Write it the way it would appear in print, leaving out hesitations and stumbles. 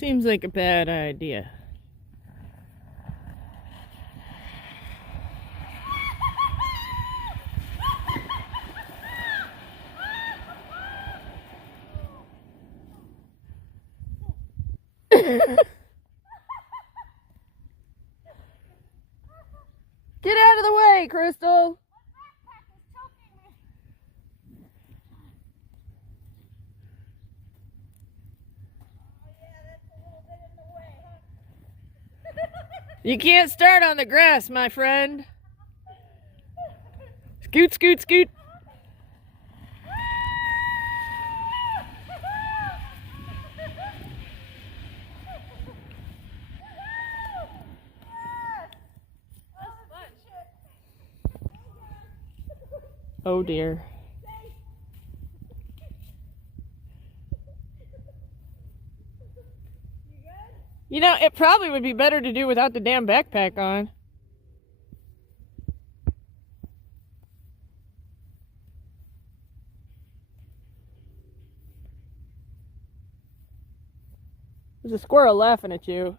Seems like a bad idea. Get out of the way, Crystal! You can't start on the grass, my friend. Scoot, scoot, scoot. Oh dear. You know, it probably would be better to do without the damn backpack on. There's a squirrel laughing at you.